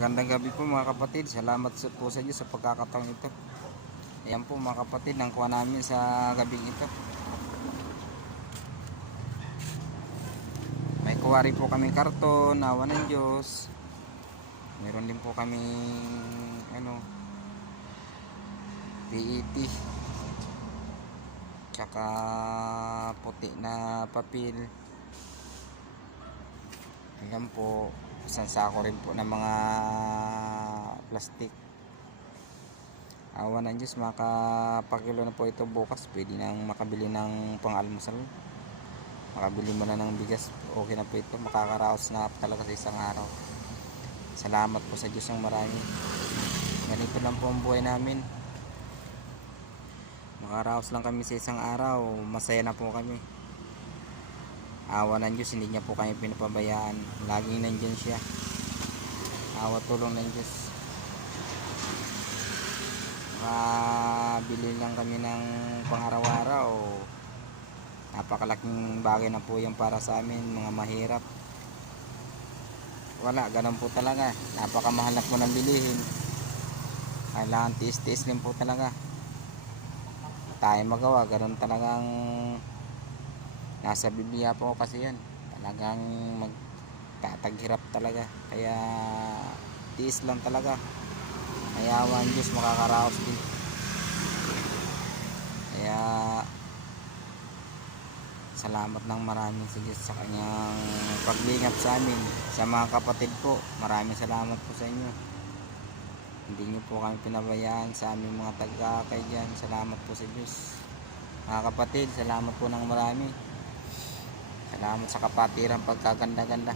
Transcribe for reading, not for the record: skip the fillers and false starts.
Magandang gabi po mga kapatid. Salamat po sa Diyos sa pagkakataon ito. Ayan po mga kapatid, nangkuha namin sa gabing ito. May kuha rin po kaming karton, awa ng Diyos. Meron din po kaming PET. Tsaka puti na papel. Ayan po, isang sako rin po ng mga plastic. Awa ng Diyos, makapakilo na po ito bukas. Pwede nang makabili ng pang-almusal. Makabili mo na ng bigas. Okay na po ito. Makakaraos na talaga sa isang araw. Salamat po sa Diyos ng marami. Ganito lang po ang buhay namin. Makaraos lang kami sa isang araw. Masaya na po kami. Awa ng Diyos, hindi niya po kami pinapabayaan. Laging nandyan siya. Awa tulong ng Diyos. Makabili lang kami ng pang-araw-araw. Napakalaking bagay na po yung para sa amin, mga mahirap. Wala, ganun po talaga. Napakamahal na po ng bilihin. Kailangan tiis-tiis din po talaga. Tayo magawa, ganun talagang nasa Biblia po kasi yan. Talagang magtataghirap talaga. Kaya tiis lang talaga. Mayawan Diyos, makakaraos din. Kaya salamat ng maraming sa Diyos sa kanyang paglingap sa amin. Sa mga kapatid po, maraming salamat po sa inyo. Hindi nyo po kami pinabayaan sa aming mga taga-akay dyan. Salamat po sa Diyos. Mga kapatid, salamat po ng marami. Salamat sa kapatiran, pagkaganda-ganda.